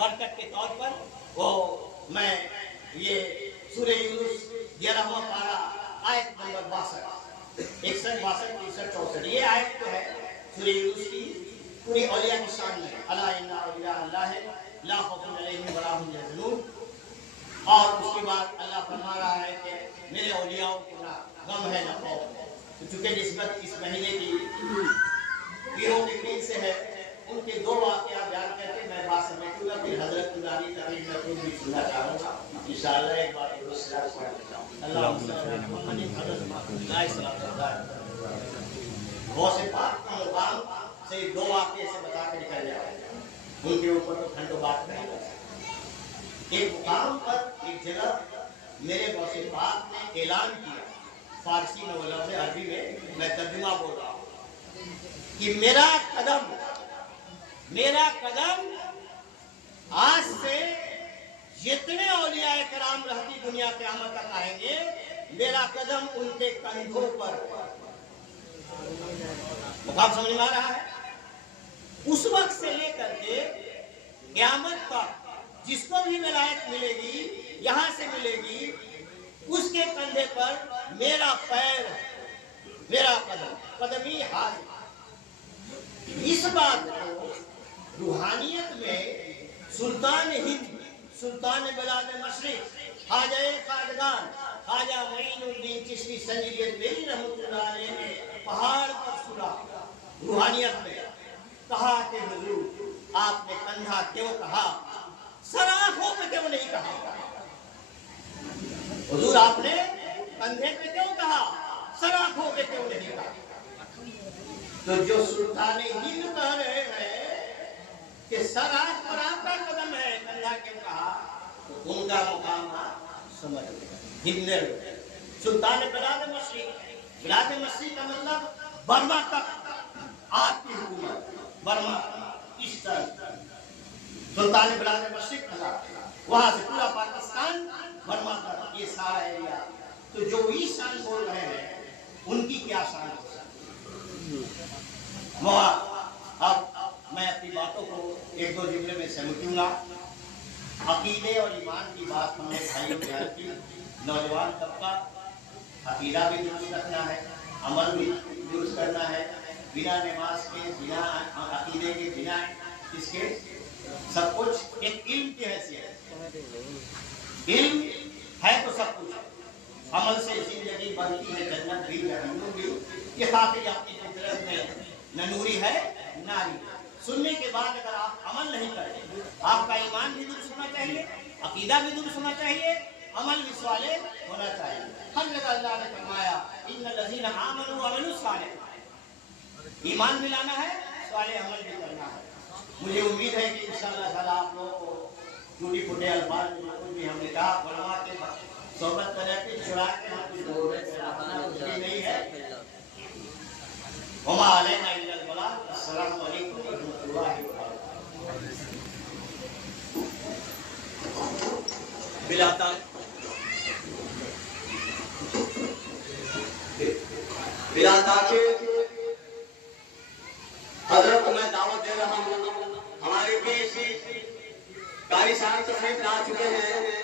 बरकत के तौर पर वो मैं ये सूरह यूनुस 11वां पारा आयत नंबर 62 61 62 63 64 ये आयत जो है सूरह यूनुस की पूरी औलिया की शान में अला इन्ना औलिया अल्लाह है ला खौफुन अलैहिम वला हुम यहज़नून। और उसके बाद अल्लाह फरमा रहा है कि मेरे औलियाओं को ना गम है ना खौफ। तो चूंकि निस्बत इस महीने की पीरों के पीर से है, उनके दो वाक़या बयान करके मैं बात समेटूंगा। फिर हजरत पुरानी तारीफ में खुद भी सुनना चाहूँगा इंशाअल्लाह। एक बार गौसे पाक का मुकाम से दो वाक़ये से बता के निकल जाए, उनके ऊपर तो घंटों बात नहीं कर सकते। एक मुकाम पर एक जगह मेरे गौसे पाक ने ऐलान किया, फारसी में वो लफ्ज़ अरबी में मैं तर्जुमा बोल रहा हूँ कि मेरा कदम आज से जितने औलिया कराम रहती दुनिया क़यामत तक आएंगे, मेरा कदम उनके कंधों पर। मुकाम समझ में आ रहा है? उस वक्त से लेकर के क़यामत तक जिसको भी विलायत मिलेगी, यहां से मिलेगी, उसके कंधे पर मेरा पैर, मेरा कदमी हाथ। इस बात को रूहानियत में सुल्तान हिंद, सुल्तान बिलाद मशरिक, ख्वाजा खाजगान, ख्वाजा मोइनुद्दीन चिश्ती संजीवियत मेरी रहमतुल्लाह अलैह ने पहाड़ पर सुना। रूहानियत में कहा कि हुजूर आपने कंधा क्यों कहा, सर आंखों पे क्यों नहीं कहा? हुजूर आपने कंधे पे क्यों कहा, सर आंखों पे क्यों नहीं कहा? तो जो सुल्तान हिंद कह रहे हैं कि सर आंख पर आपका कदम है, कंधा क्यों कहा, तो उनका मुकाम समझ हिंदे सुल्तान बिलाद मशरिक का मतलब बर्मा तक आपकी हुकूमत, बर्मा इस तरह सुल्तान बिलाद मशरिक वहां से पूरा पाकिस्तान बर्मा तक ये सारा एरिया। तो जो भी शान बोल रहे हैं उनकी क्या शान हो सकती है? अब मैं अपनी बातों को एक दो जुमले में समेटूंगा। अकीदे और ईमान की बात हमने भाइयों ने की। नौजवान तबका अकीदा भी दुरुस्त रखना है, अमल भी दुरुस्त करना है। बिना नमाज के, बिना अकीदे के, बिना इसके सब कुछ एक इल्म की हैसियत। इल्म है तो सब कुछ। अमल से जिंदगी बनती है, जन्नत भी जहन्नुम भी। ये खातिर अपनी फितरत में न नूरी है नारी। सुनने के बाद अगर आप अमल नहीं करें, आपका ईमान भी दुरुस्त होना चाहिए, अकीदा भी दुरुस्त होना चाहिए, अमल भी साले होना चाहिए। हर जगह अल्लाह ने फरमाया इन्नल लज़ीना आमनू व अमिलुस सालिहात। ईमान भी लाना है, साले अमल भी करना है। मुझे उम्मीद है कि इंशाअल्लाह ताला आप लोगों को टूटी फूटे अल्फाज में भी हमने कहा फरमा के सोबत तरह के चुरा के हम कुछ बोल रहे थे, अपना कुछ भी नहीं है। वमा अलैना इल्लल बलाग। अस्सलामु अलैकुम व रहमतुल्लाहि व बरकातहू। बिलाता के हजरत को मैं दावत दे रहा हूँ। हमारे बीच कारी साहब तशरीफ ला चुके हैं।